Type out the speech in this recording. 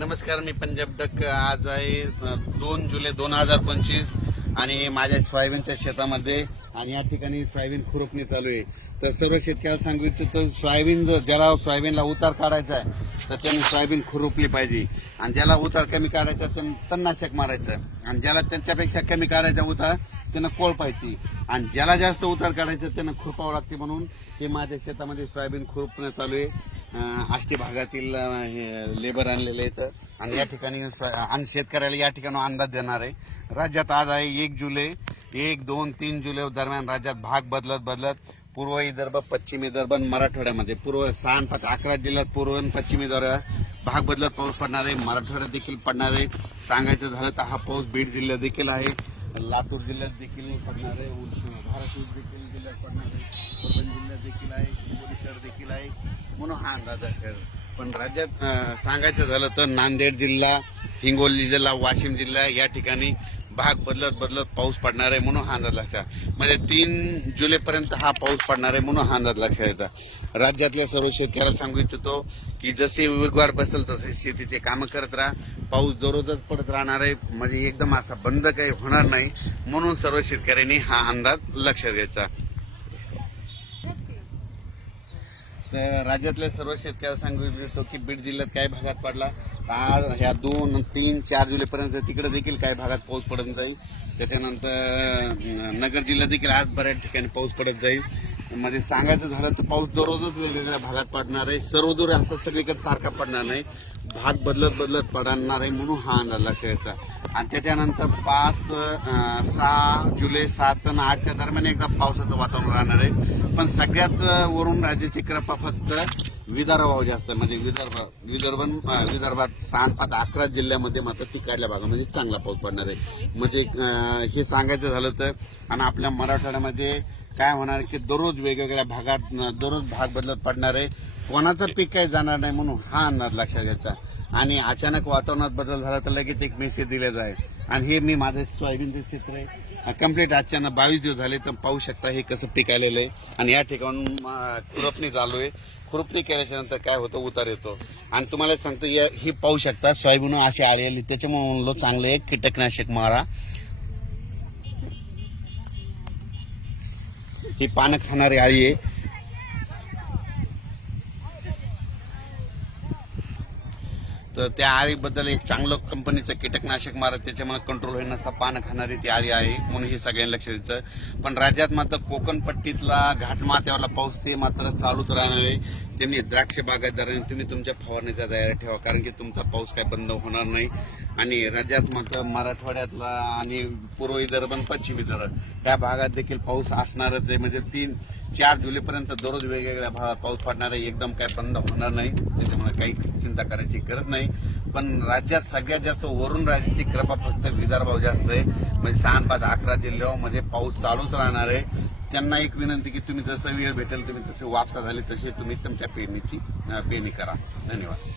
नमस्कार मी पंजाब डक्क आज आहे दोन जुलै दोन हजार पंचवीस आणि माझ्या सोयाबीनच्या शेतामध्ये आणि या ठिकाणी सोयाबीन खुरपणी चालू आहे तर सर्व शेतकऱ्याला सांगू इच्छितो सोयाबीन जर ज्याला सोयाबीनला उतार काढायचा आहे तर त्यांनी सोयाबीन खुरपली पाहिजे आणि ज्याला उतार कमी काढायचा त्यांना तणनाशक मारायचं आणि ज्याला त्यांच्यापेक्षा कमी काढायचा उतार त्यांना पाहिजे आणि ज्याला जास्त उतार काढायचा त्यांना खुरपावं लागते म्हणून हे माझ्या शेतामध्ये सोयाबीन खुरपणं चालू आहे आष्टी भागातील लेबर आणलेले आहेत आणि या ठिकाणी आणि शेतकऱ्याला या ठिकाणी अंदाज देणार आहे राज्यात आज आहे एक जुलै एक दोन तीन जुलै दरम्यान राज्यात भाग बदलत बदलत पूर्व विदर्भ पश्चिम विदर्भ मराठवाड्यामध्ये पूर्व सहा पाच अकरा जिल्ह्यात पूर्व आणि पश्चिम विदर्भ भाग बदलत पाऊस पडणार आहे मराठवाड्यात देखील पडणार आहे सांगायचं झालं तर हा पाऊस बीड जिल्ह्यात देखील आहे लातूर जिल्ह्यात देखील पडणार आहे धाराशिव देखील जिल्ह्यात पडणार आहे परभणी जिल्ह्यात देखील आहे हिंगोली शहर देखील आहे म्हणून हा अंदाज आहे पण राज्यात सांगायचं झालं तर नांदेड जिल्हा हिंगोली जिल्हा वाशिम जिल्हा या ठिकाणी भाग बदलत बदलत पाऊस पडणार आहे म्हणून हा अंदाज लक्षात म्हणजे तीन जुलैपर्यंत हा पाऊस पडणार आहे म्हणून हा अंदाज लक्षात येतात राज्यातल्या सर्व शेतकऱ्याला सांगू इच्छितो की जसे विगवार बसेल तसे शेतीचे कामं करत राहा पाऊस दररोजच पडत राहणार आहे म्हणजे एकदम असा बंद काही होणार नाही म्हणून सर्व शेतकऱ्यांनी हा अंदाज लक्षात घ्यायचा तर राज्यातल्या सर्व शेतकऱ्याला सांगू इच्छितो की बीड जिल्ह्यात काय भागात पडला आज ह्या दोन तीन चार जुलैपर्यंत तिकडे देखील काही भागात पाऊस पडत जाईल त्याच्यानंतर नगर जिल्ह्यात देखील आज बऱ्याच ठिकाणी पाऊस पडत जाईल म्हणजे सांगायचं झालं तर पाऊस दररोजच वेगवेगळ्या भागात पडणार आहे सर्वदूर असा सगळीकडे सारखा पडणार नाही भाग बदलत बदलत पडणार आहे म्हणून हा अंदाज लक्षायचा आणि त्याच्यानंतर पाच सहा जुलै सात आणि आठच्या दरम्यान एकदा पावसाचं वातावरण राहणार आहे पण सगळ्यात वरून राज्याची कृपा फक्त विदर्भावर जास्त म्हणजे विदर्भ विदर्भ विदर्भात सहा पाच अकरा जिल्ह्यामध्ये मात्र तिकडल्या भागामध्ये म्हणजे चांगला पाऊस पडणार आहे म्हणजे हे सांगायचं झालं तर आणि आपल्या मराठवाड्यामध्ये काय होणार की दररोज वेगवेगळ्या भागात दररोज भाग बदलत पडणार आहे कोणाचं पीक काही जाणार नाही म्हणून हा अंदाज लक्षात घ्यायचा आणि अचानक वातावरणात बदल झाला तर लगेच एक मेसेज दिला जाईल आणि हे मी माझं सोयाबीनचे चित्र आहे कम्प्लीट अचानक बावीस दिवस झाले तर पाहू शकता हे कसं पीक आलेलं आहे आणि या ठिकाण खुरपणी चालू आहे खुरपणी केल्याच्या नंतर काय होतं उतार येतो आणि तुम्हाला सांगतो हे पाहू शकता सोयाबीन असे आलेली त्याच्यामुळे म्हणलो चांगले कीटकनाशक मारा ही पानं खाणारी आळी आहे तर त्या आळीबद्दल एक चांगलं कंपनीचं कीटकनाशक मारत त्याच्यामुळे कंट्रोल होईल नसता पानं खाणारी ती आळी आहे म्हणून हे सगळ्यांनी लक्ष द्यायचं पण राज्यात मात्र कोकणपट्टीतला घाटमात्यावरला पाऊस ते मात्र चालूच राहणार आहे त्यांनी द्राक्ष बागायतदारांनी तुम्ही तुमच्या फवारणीचा तयारी ठेवा कारण की तुमचा पाऊस काय बंद होणार नाही आणि राज्यात मात्र मराठवाड्यातला आणि पूर्व विदर्भ पश्चिम विदर्भ या भागात देखील पाऊस असणारच आहे म्हणजे तीन चार जुलैपर्यंत दररोज वेगवेगळ्या भागात पाऊस पडणार आहे एकदम काय बंद होणार नाही त्याच्यामुळे काही चिंता करायची गरज नाही पण राज्यात सगळ्यात जास्त वरून राज्याची कृपा फक्त विदर्भाव जास्त आहे म्हणजे सहा पाच अकरा जिल्ह्यामध्ये पाऊस चालूच राहणार आहे त्यांना एक विनंती की तुम्ही जसं वेळ भेटेल तुम्ही तसे वापसा झाली तसे तुम्ही तुमच्या पेरणीची पेरणी करा धन्यवाद